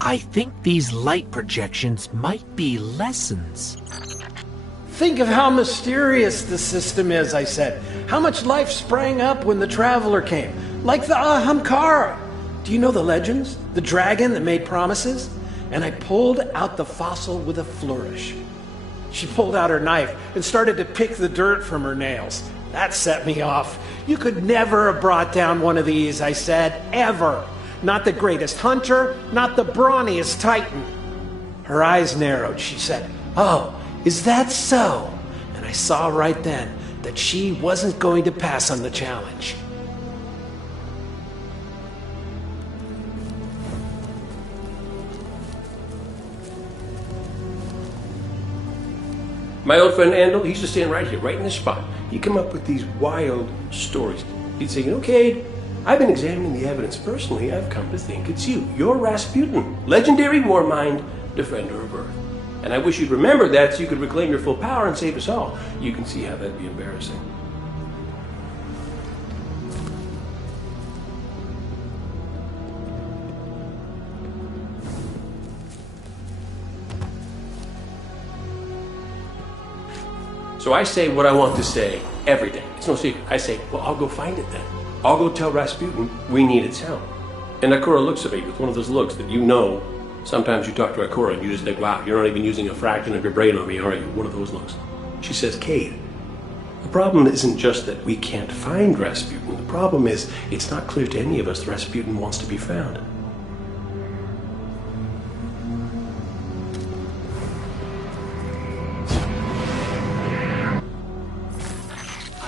I think these light projections might be lessons. Think of how mysterious the system is, I said. How much life sprang up when the Traveler came. Like the Ahamkara. Do you know the legends? The dragon that made promises? And I pulled out the fossil with a flourish. She pulled out her knife and started to pick the dirt from her nails. That set me off. You could never have brought down one of these, I said. Ever. Not the greatest hunter, not the brawniest titan. Her eyes narrowed. She said, "Oh, is that so?" And I saw right then that she wasn't going to pass on the challenge. My old friend Andal, he used to stand right here, right in this spot. He'd come up with these wild stories. He'd say, Cade, I've been examining the evidence personally. I've come to think it's you. You're Rasputin, legendary war mind, defender of Earth. And I wish you'd remember that so you could reclaim your full power and save us all. You can see how that'd be embarrassing. So I say what I want to say every day. It's no secret. I say, well, I'll go find it then. I'll go tell Rasputin we need its help. And Akura looks at me with one of those looks that sometimes you talk to Akura and you just think, wow, you're not even using a fraction of your brain on me, are you? One of those looks. She says, Cade, the problem isn't just that we can't find Rasputin. The problem is it's not clear to any of us that Rasputin wants to be found.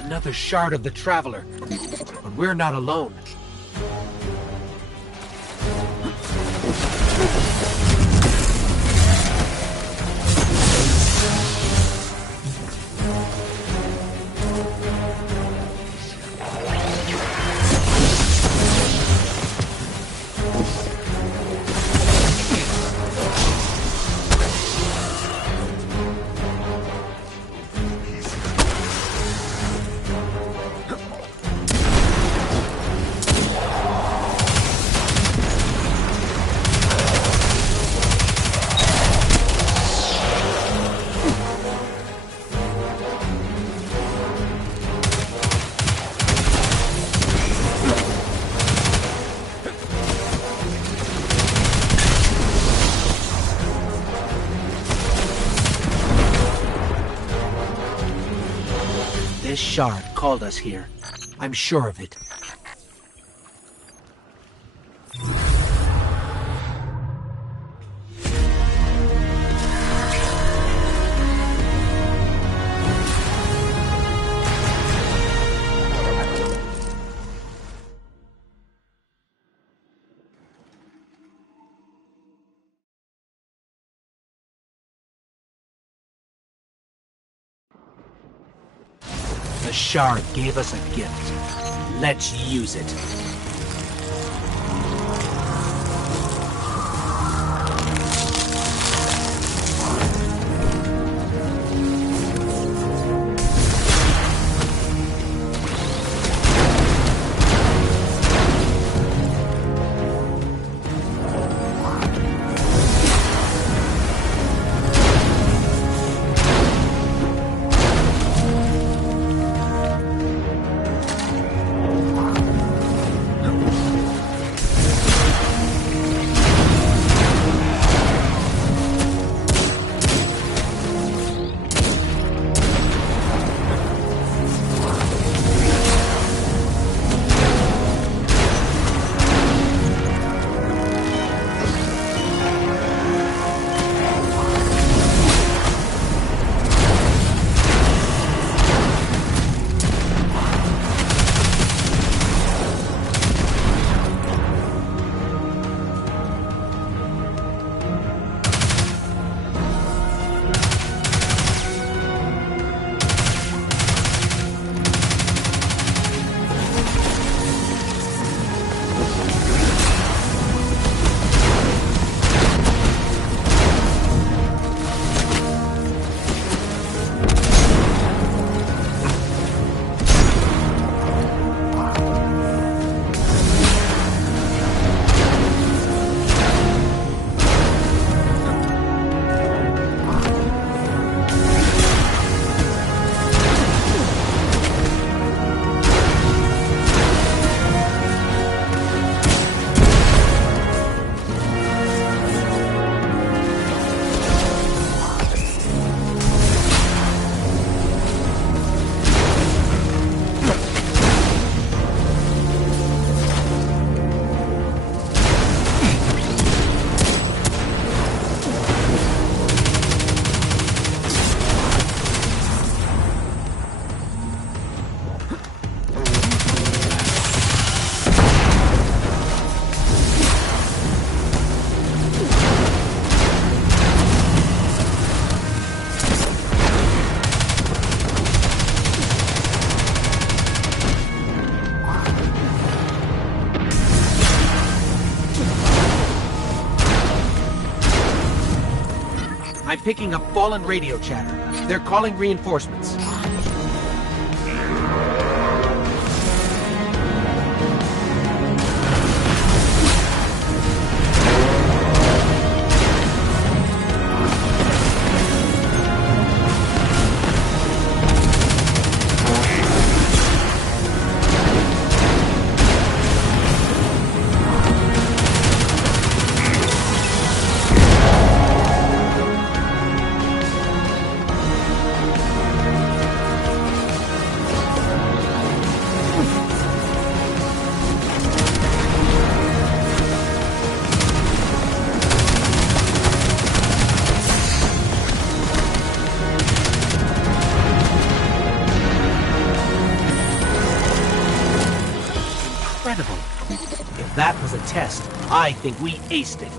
Another shard of the Traveler. But we're not alone. This shard called us here. I'm sure of it. The shard gave us a gift. Let's use it. I'm picking up fallen radio chatter. They're calling reinforcements. Incredible. If that was a test, I think we aced it.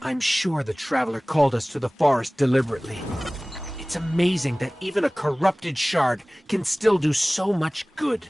I'm sure the Traveler called us to the forest deliberately. It's amazing that even a corrupted shard can still do so much good.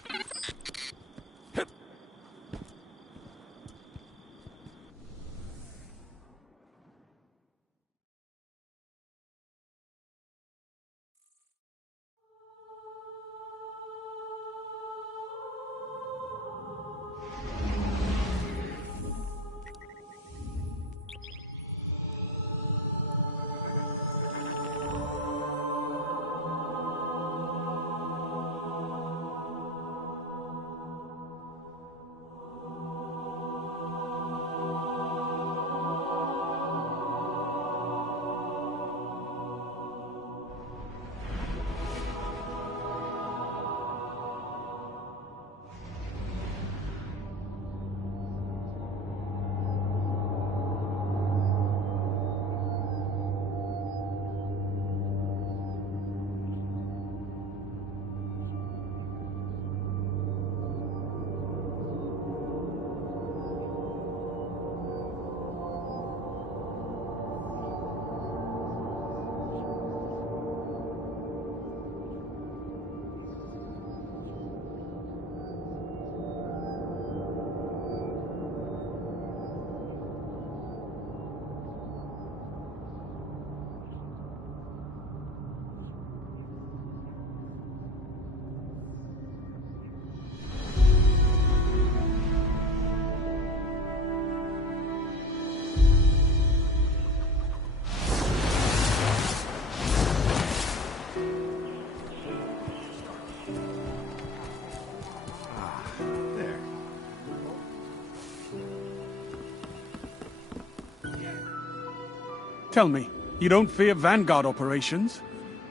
Tell me, you don't fear Vanguard operations?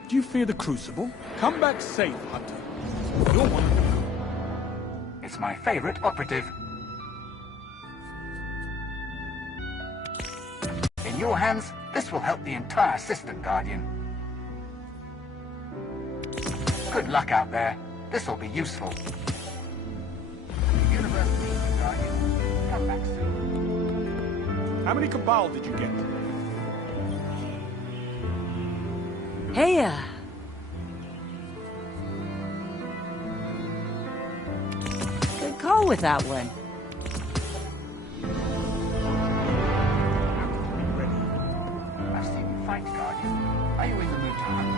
Do you fear the Crucible? Come back safe, Hunter. You're one of them. It's my favorite operative. In your hands, this will help the entire system, Guardian. Good luck out there. This will be useful. Universe needs you, Guardian. Come back soon. How many Cabal did you get? Hey, good call with that one. Ready. I've seen you fight, Guardian. Are you in the mood to hunt?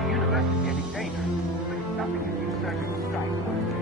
The universe is getting dangerous, but it's nothing a new surgical strike won't do.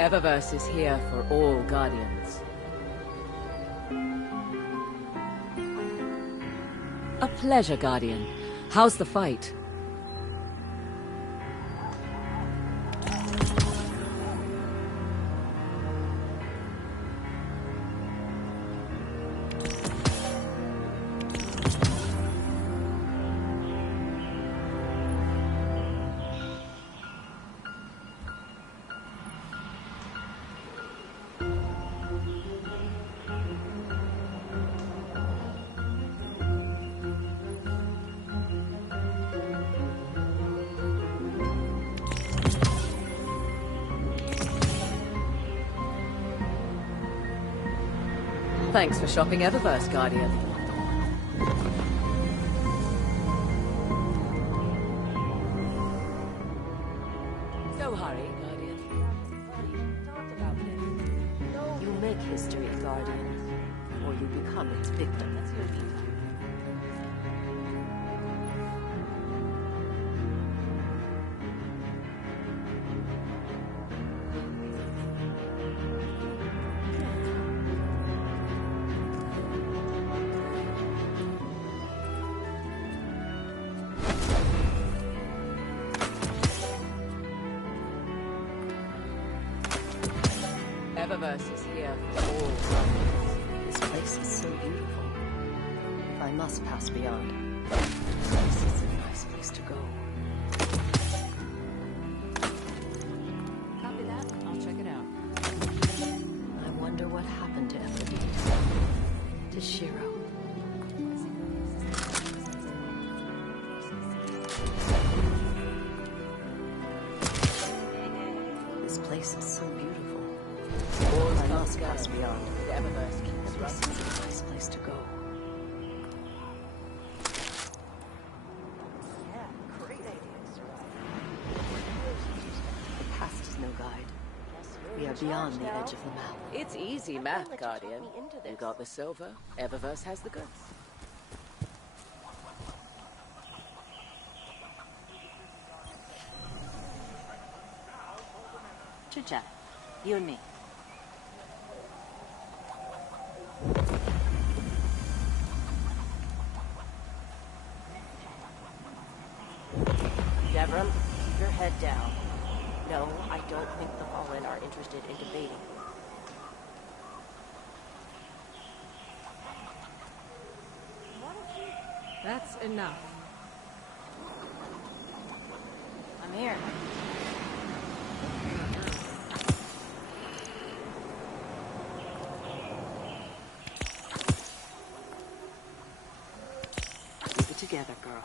Eververse is here for all Guardians. A pleasure, Guardian. How's the fight? Thanks for shopping Eververse, Guardian. No hurry, Guardian. Talk about this. You make history, Guardian, or you become its victim. That's your me time. Eververse is here for all time. This place is so beautiful. If I must pass beyond, this is a nice place to go. Copy that. I'll check it out. I wonder what happened to Everdeed. To Shiro. This place is so beautiful. I must pass beyond. The Eververse keeps This running. is a nice place to go. The past is no guide. We are beyond the edge of the map. It's easy math, Guardian. You got the silver, Eververse has the goods. Chit-chat. You and me. Devram, keep your head down. No, I don't think the Fallen are interested in debating. That's enough. I'm here. Keep it together, girl.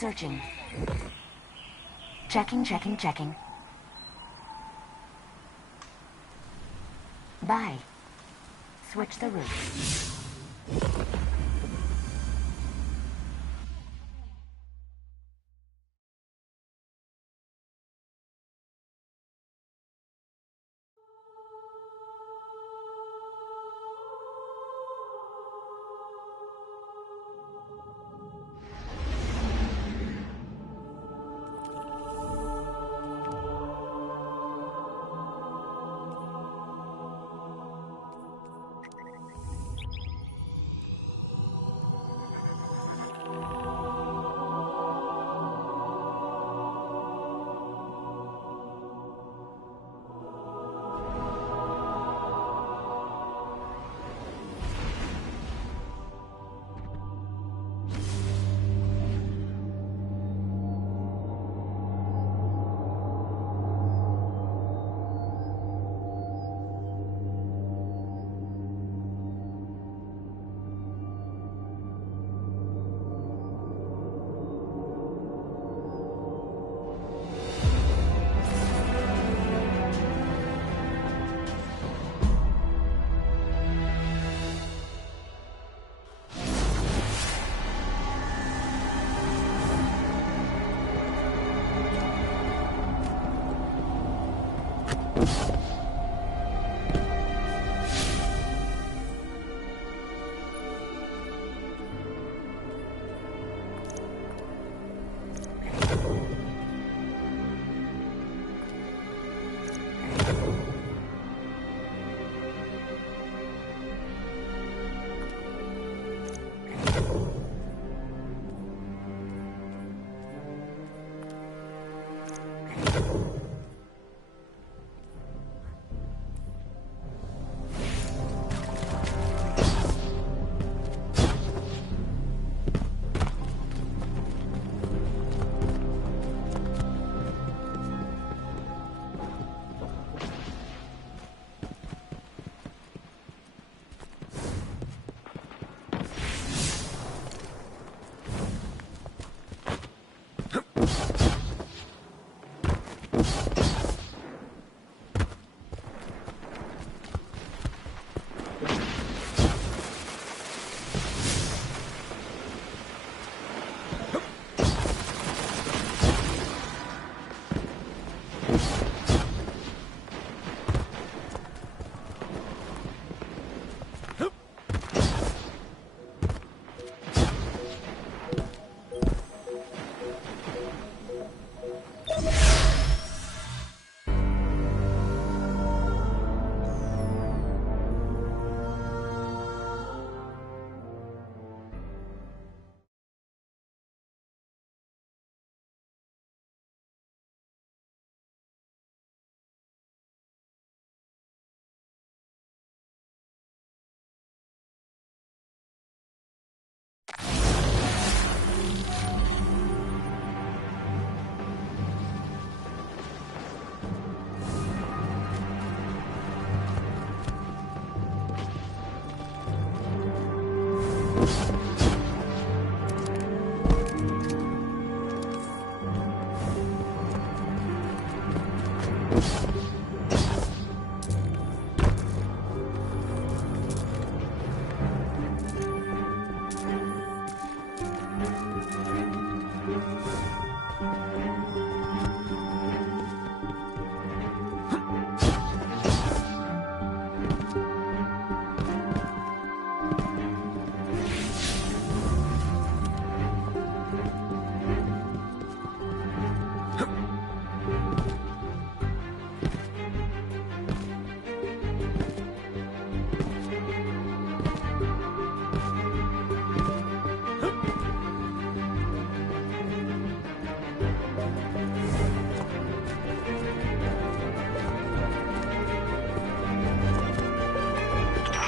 Searching. Checking. Bye. Switch the route.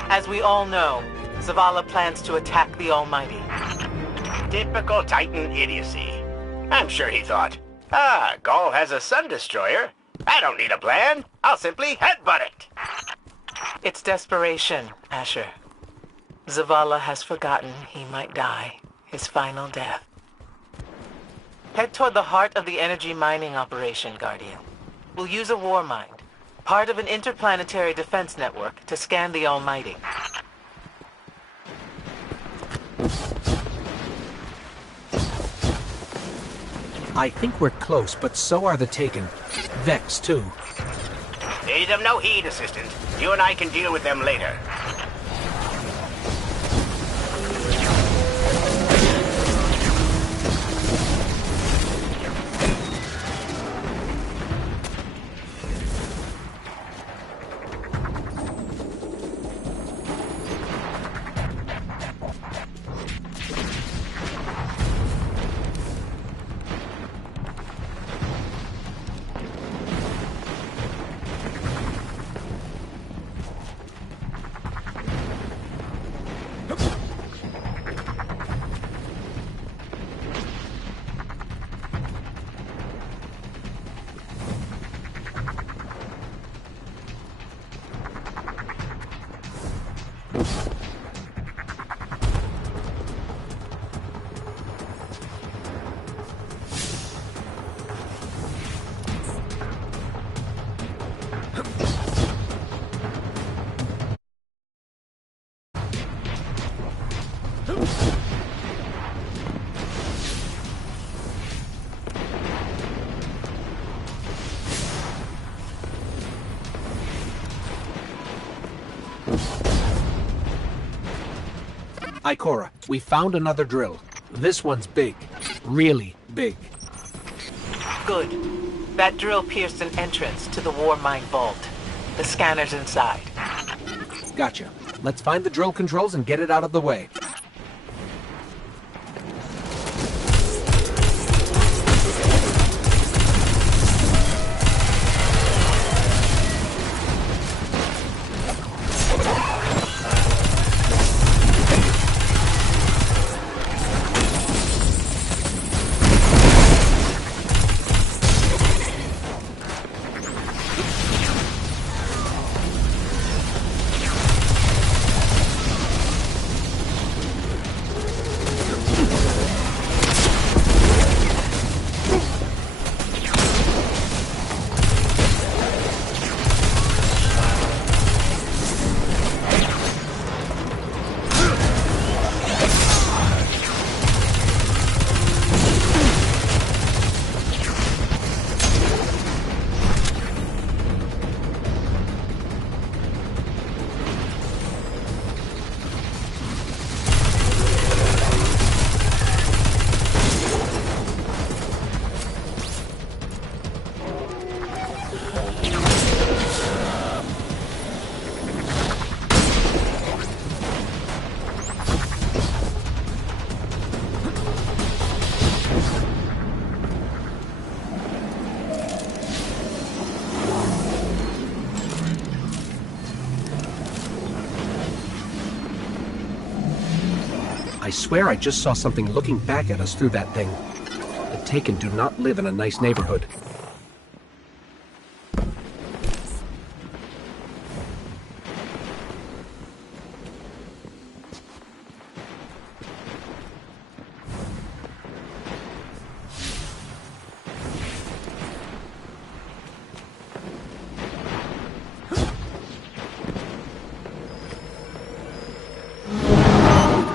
As we all know, Zavala plans to attack the Almighty. Typical Titan idiocy. I'm sure he thought, Gaul has a Sun Destroyer. I don't need a plan. I'll simply headbutt it. It's desperation, Asher. Zavala has forgotten he might die, his final death. Head toward the heart of the energy mining operation, Guardian. We'll use a war mind, part of an interplanetary defense network, to scan the Almighty. I think we're close, but so are the Taken. Vex, too. Pay them no heed, Assistant. You and I can deal with them later. Ikora, we found another drill. This one's big. Really big. Good. That drill pierced an entrance to the war mine vault. The scanner's inside. Gotcha. Let's find the drill controls and get it out of the way. I swear I just saw something looking back at us through that thing. The Taken do not live in a nice neighborhood.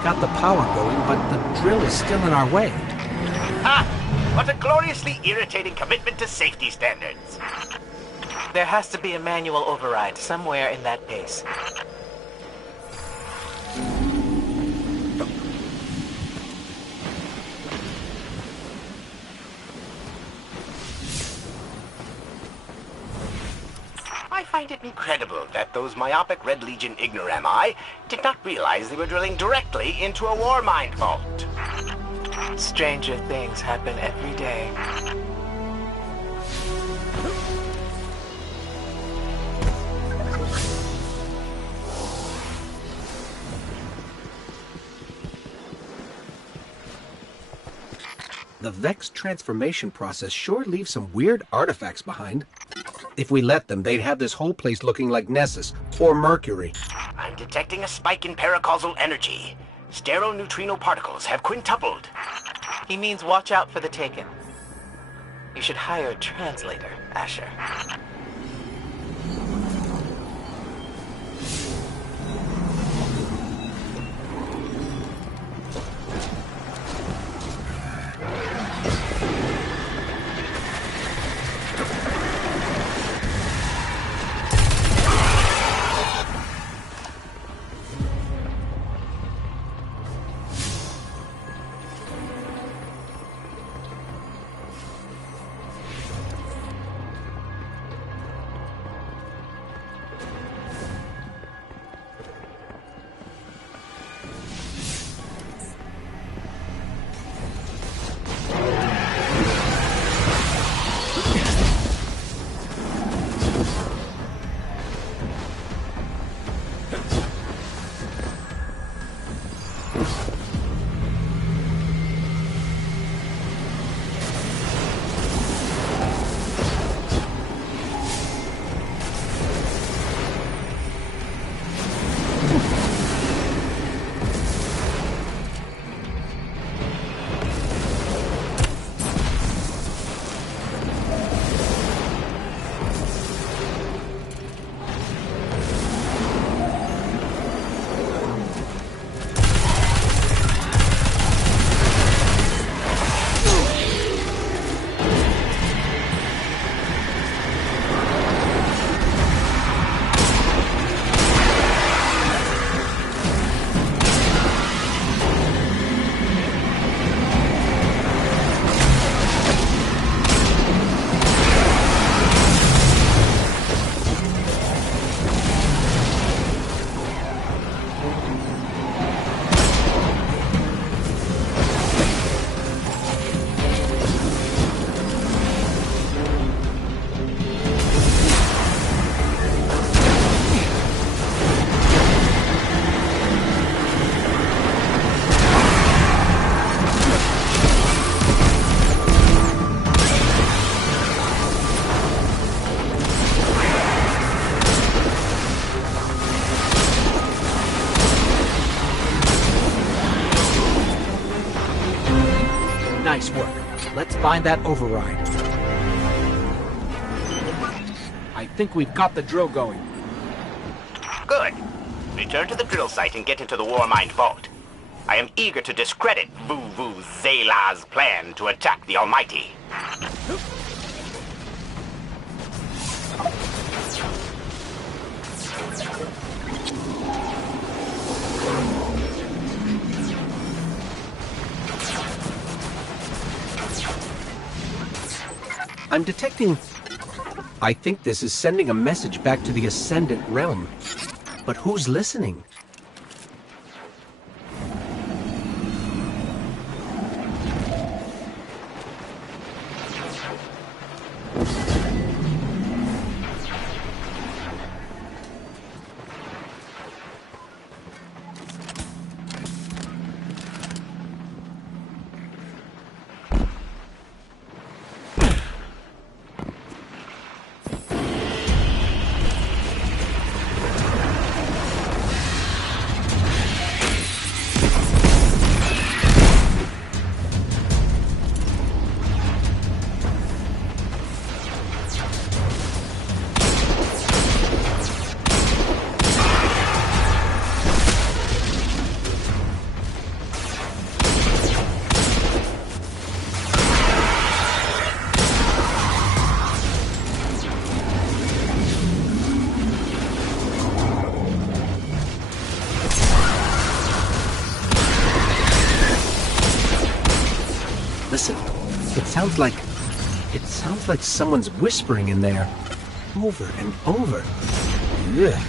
Got the power going, but the drill is still in our way. Ha! What a gloriously irritating commitment to safety standards. There has to be a manual override somewhere in that base. I find it incredible that those myopic Red Legion ignorami did not realize they were drilling directly into a war mind vault. Stranger things happen every day. The Vex transformation process sure leaves some weird artifacts behind. If we let them, they'd have this whole place looking like Nessus or Mercury. I'm detecting a spike in paracausal energy. Stereoneutrino particles have quintupled. He means watch out for the Taken. You should hire a translator, Asher. Nice work. Let's find that override. I think we've got the drill going. Good. Return to the drill site and get into the Warmind vault. I am eager to discredit Vuvu Zela's plan to attack the Almighty. I'm detecting... I think this is sending a message back to the Ascendant Realm. But who's listening? Listen, it sounds like someone's whispering in there, over and over. Ugh.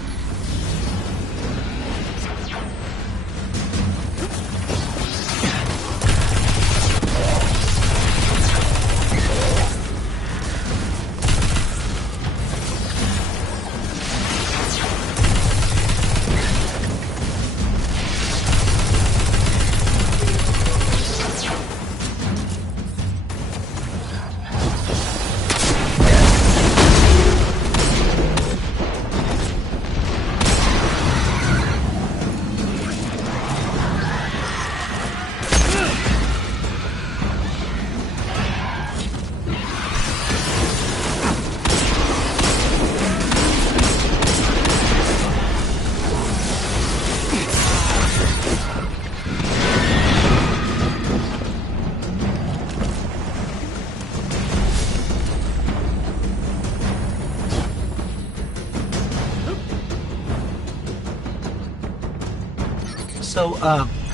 So,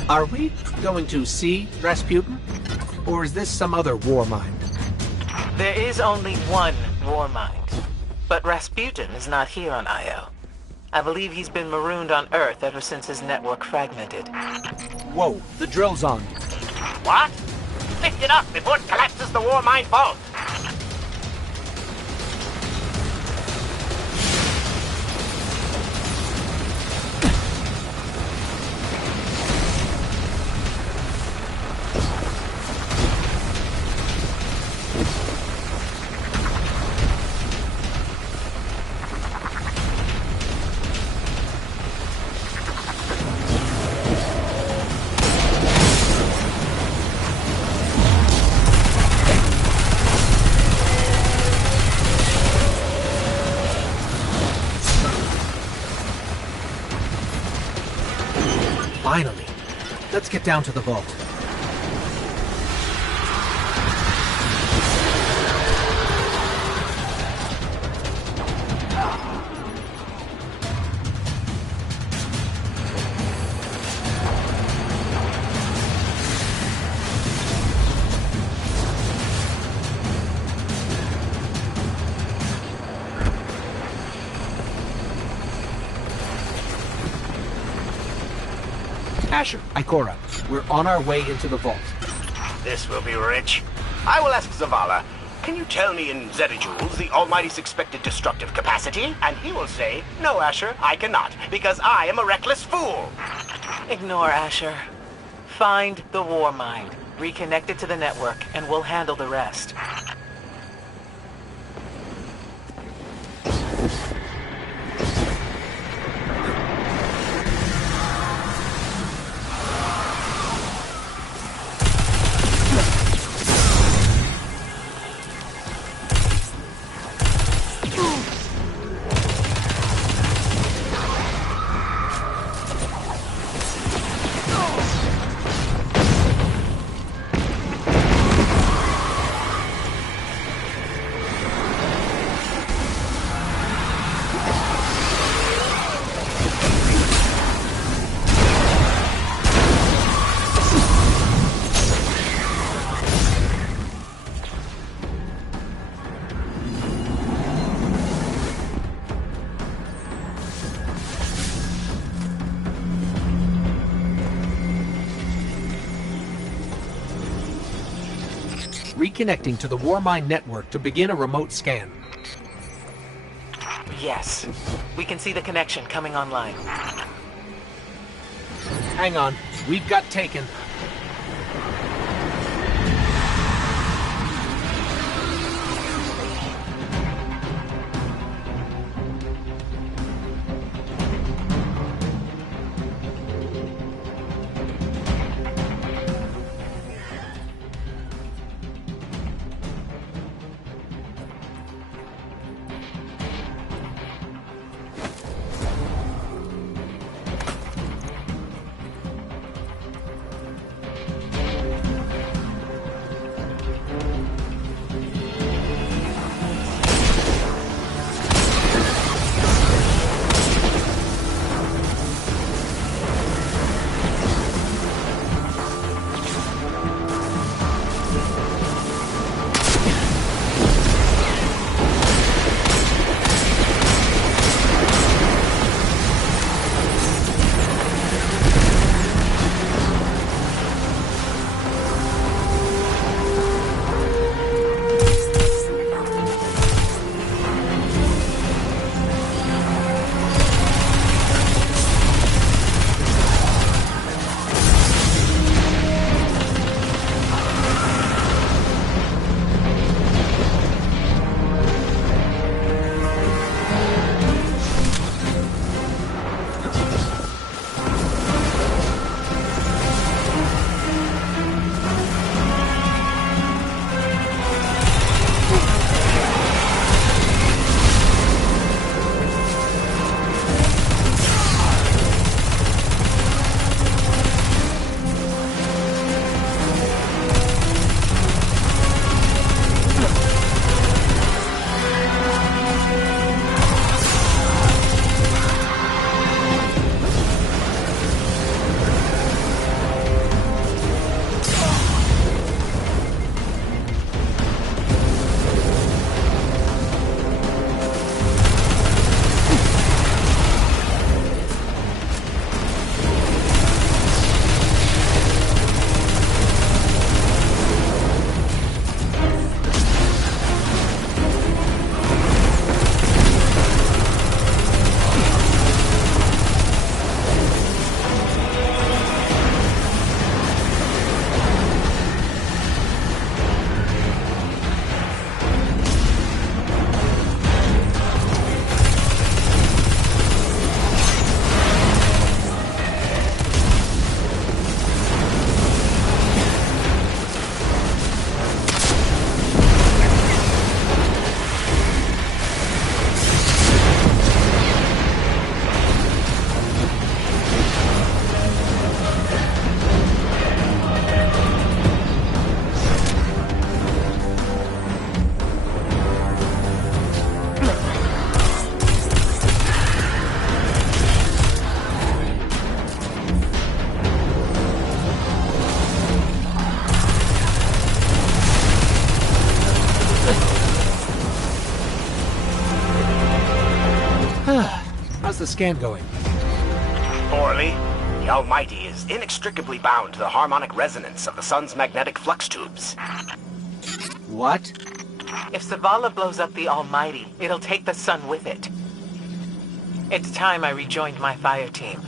are we going to see Rasputin? Or is this some other war mind? There is only one war mind. But Rasputin is not here on Io. I believe he's been marooned on Earth ever since his network fragmented. Whoa, the drill's on. What? Lift it up before it collapses the war mine vault. Finally. Let's get down to the vault. Asher, Ikora, we're on our way into the vault. This will be rich. I will ask Zavala, can you tell me in zetajoules the Almighty's expected destructive capacity? And he will say, no, Asher, I cannot, because I am a reckless fool. Ignore Asher. Find the war mind, reconnect it to the network, and we'll handle the rest. Reconnecting to the Warmind network to begin a remote scan. Yes. We can see the connection coming online. Hang on. We've got taken. How's the scan going? Poorly. The Almighty is inextricably bound to the harmonic resonance of the sun's magnetic flux tubes. What? If Zavala blows up the Almighty, it'll take the sun with it. It's time I rejoined my fire team.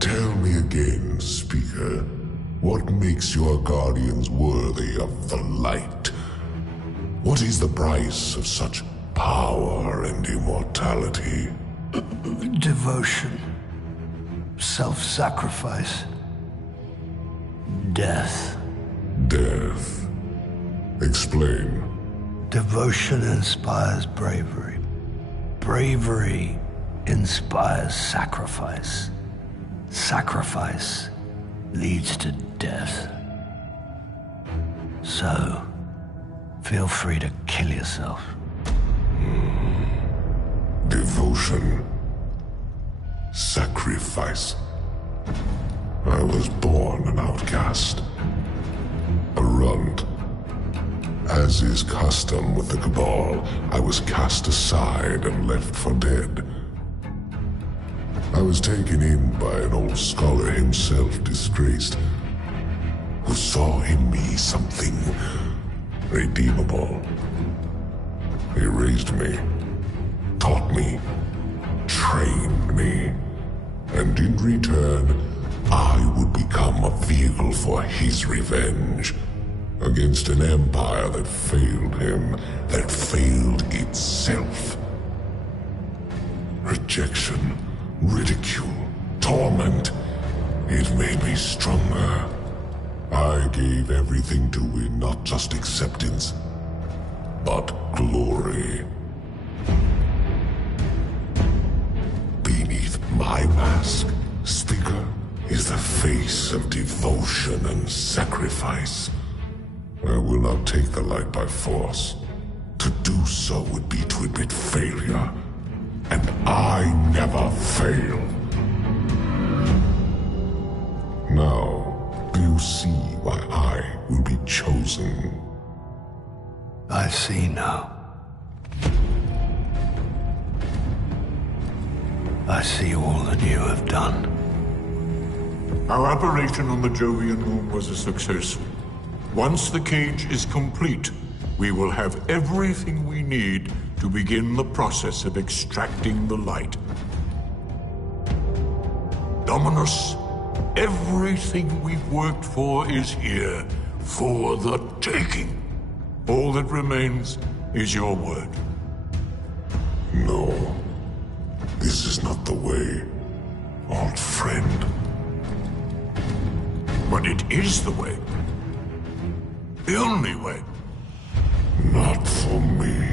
Tell me again, Speaker, what makes your guardians worthy of the light? What is the price of such power and immortality? Devotion. Self-sacrifice. Death. Death. Explain. Devotion inspires bravery. Bravery inspires sacrifice. Sacrifice leads to death. So, feel free to kill yourself. Devotion. Sacrifice. I was born an outcast. A runt. As is custom with the Cabal, I was cast aside and left for dead. I was taken in by an old scholar himself disgraced, who saw in me something redeemable. He raised me, taught me, trained me, and in return, I would become a vehicle for his revenge against an empire that failed him, that failed itself. Rejection, ridicule, torment. It made me stronger. I gave everything to win not just acceptance, but glory. Beneath my mask, Speaker, is the face of devotion and sacrifice. I will not take the light by force. To do so would be to admit failure. And I never fail. Now, do you see why I will be chosen? I see now. I see all that you have done. Our operation on the Jovian moon was a success. Once the cage is complete, we will have everything we need to begin the process of extracting the light. Dominus, everything we've worked for is here, for the taking. All that remains is your word. No. This is not the way, old friend. But it is the way. The only way. Not for me.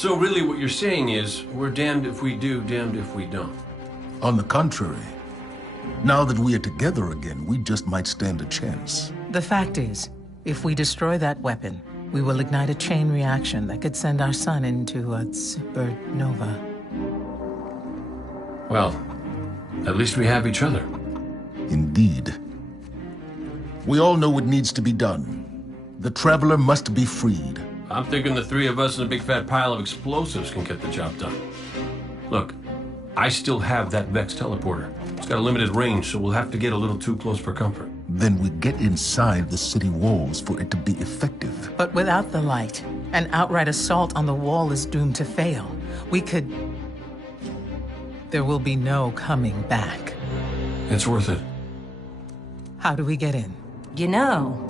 So really what you're saying is, we're damned if we do, damned if we don't. On the contrary, now that we are together again, we just might stand a chance. The fact is, if we destroy that weapon, we will ignite a chain reaction that could send our sun into a supernova. Well, at least we have each other. Indeed. We all know what needs to be done. The Traveler must be freed. I'm thinking the three of us in a big fat pile of explosives can get the job done. Look, I still have that Vex teleporter. It's got a limited range, so we'll have to get a little too close for comfort. Then we get inside the city walls for it to be effective. But without the light, an outright assault on the wall is doomed to fail. We could... There will be no coming back. It's worth it. How do we get in? You know,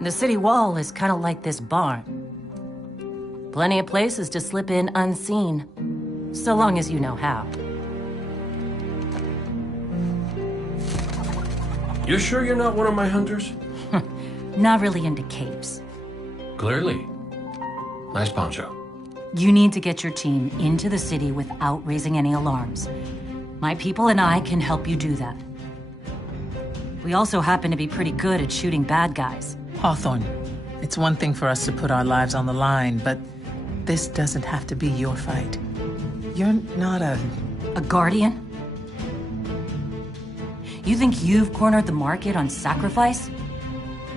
the city wall is kind of like this barn. Plenty of places to slip in unseen, so long as you know how. You sure you're not one of my hunters? Not really into capes. Clearly. Nice poncho. You need to get your team into the city without raising any alarms. My people and I can help you do that. We also happen to be pretty good at shooting bad guys. Hawthorne, it's one thing for us to put our lives on the line, but this doesn't have to be your fight. You're not a guardian? You think you've cornered the market on sacrifice?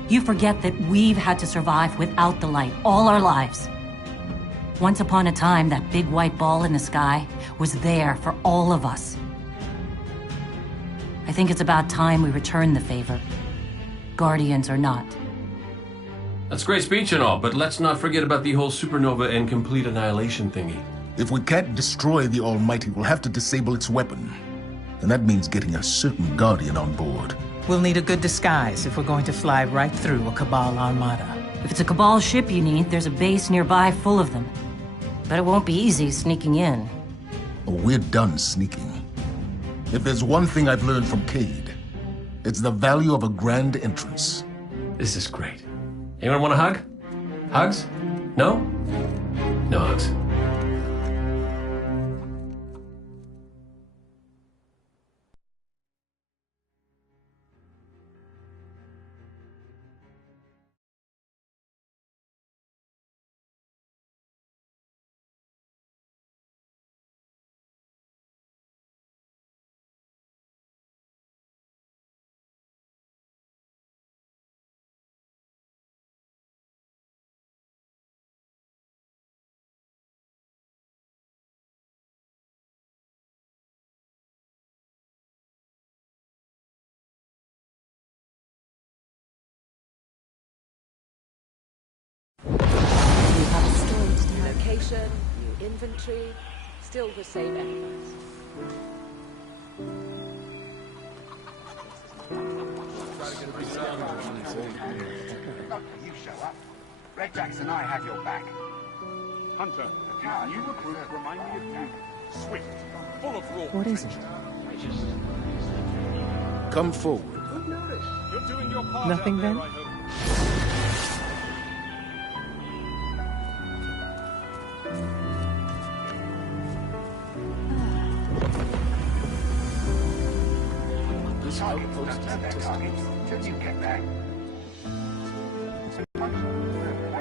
You forget that we've had to survive without the light all our lives. Once upon a time, that big white ball in the sky was there for all of us. I think it's about time we return the favor. Guardians or not. That's a great speech and all, but let's not forget about the whole supernova and complete annihilation thingy. If we can't destroy the Almighty, we'll have to disable its weapon. And that means getting a certain Guardian on board. We'll need a good disguise if we're going to fly right through a Cabal armada. If it's a Cabal ship you need, there's a base nearby full of them. But it won't be easy sneaking in. Oh, we're done sneaking. If there's one thing I've learned from Cade, it's the value of a grand entrance. This is great. Anyone want a hug? Hugs? No? No hugs. Location, new inventory, still the same efforts. You show up. Red Jacks and I have your back. Hunter, these new recruits remind me of you. Swift, full of raw. What is it? Come forward. You're doing your part. Nothing then? Till you get back.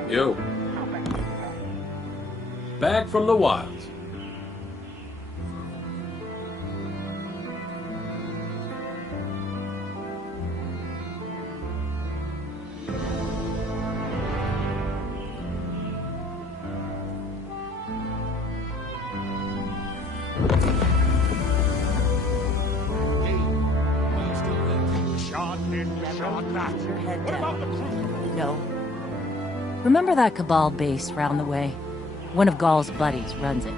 Yo. Back from the wilds. No. Remember that Cabal base round the way? One of Gaul's buddies runs it.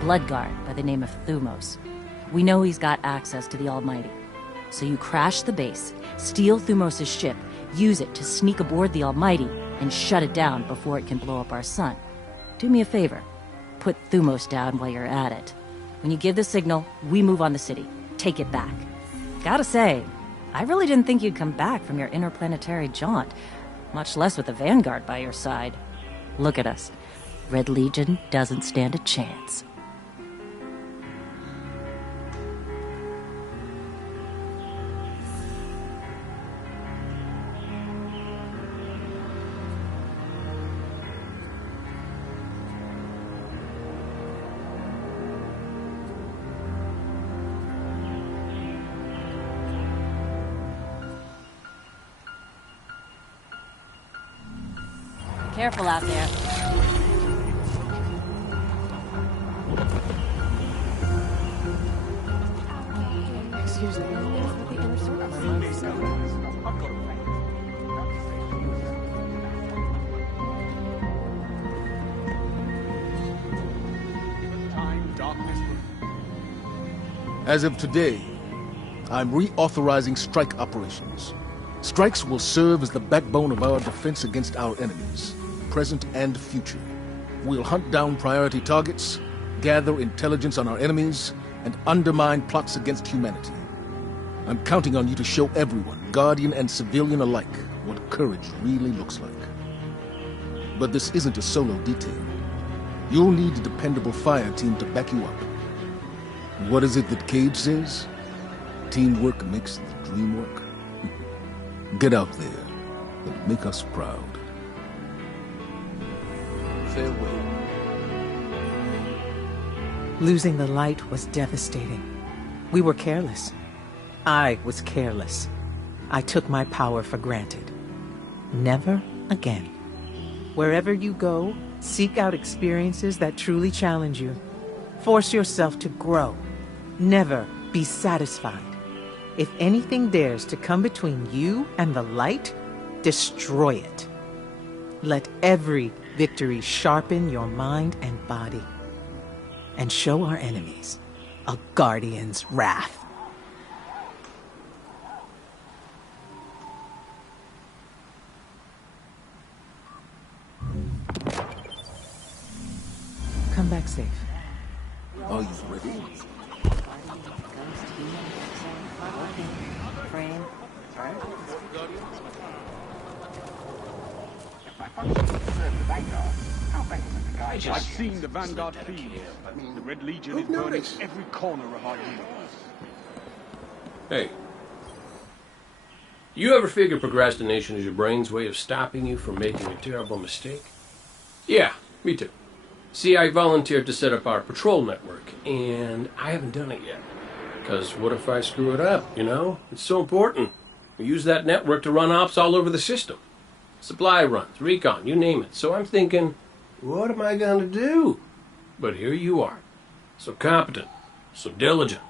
Bloodguard by the name of Thumos. We know he's got access to the Almighty. So you crash the base, steal Thumos' ship, use it to sneak aboard the Almighty, and shut it down before it can blow up our sun. Do me a favor. Put Thumos down while you're at it. When you give the signal, we move on the city. Take it back. Gotta say, I really didn't think you'd come back from your interplanetary jaunt, much less with the Vanguard by your side. Look at us. Red Legion doesn't stand a chance. Careful out there. Excuse me. As of today, I'm reauthorizing strike operations. Strikes will serve as the backbone of our defense against our enemies, present and future. We'll hunt down priority targets, gather intelligence on our enemies, and undermine plots against humanity. I'm counting on you to show everyone, Guardian and civilian alike, what courage really looks like. But this isn't a solo detail. You'll need a dependable fire team to back you up. What is it that Cage says? Teamwork makes the dream work. Get out there and make us proud. Farewell. Losing the light was devastating. We were careless. I was careless. I took my power for granted. Never again. Wherever you go, seek out experiences that truly challenge you. Force yourself to grow. Never be satisfied. If anything dares to come between you and the light, destroy it. Let every victory sharpen your mind and body, and show our enemies a Guardian's wrath. Come back safe. Are you ready? I've seen the Vanguard feed. The Red Legion is burning every corner of our universe. Hey. You ever figure procrastination is your brain's way of stopping you from making a terrible mistake? Yeah, me too. See, I volunteered to set up our patrol network, and I haven't done it yet. Because what if I screw it up, you know? It's so important. We use that network to run ops all over the system. Supply runs, recon, you name it. So I'm thinking, what am I going to do? But here you are. So competent, so diligent,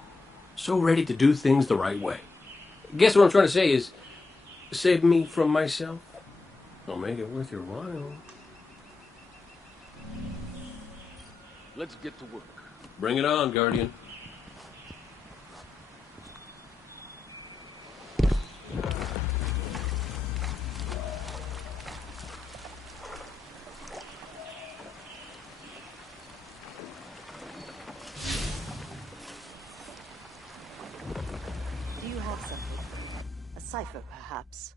so ready to do things the right way. Guess what I'm trying to say is, save me from myself. I'll make it worth your while. Let's get to work. Bring it on, Guardian. Do you have something? A cipher, perhaps?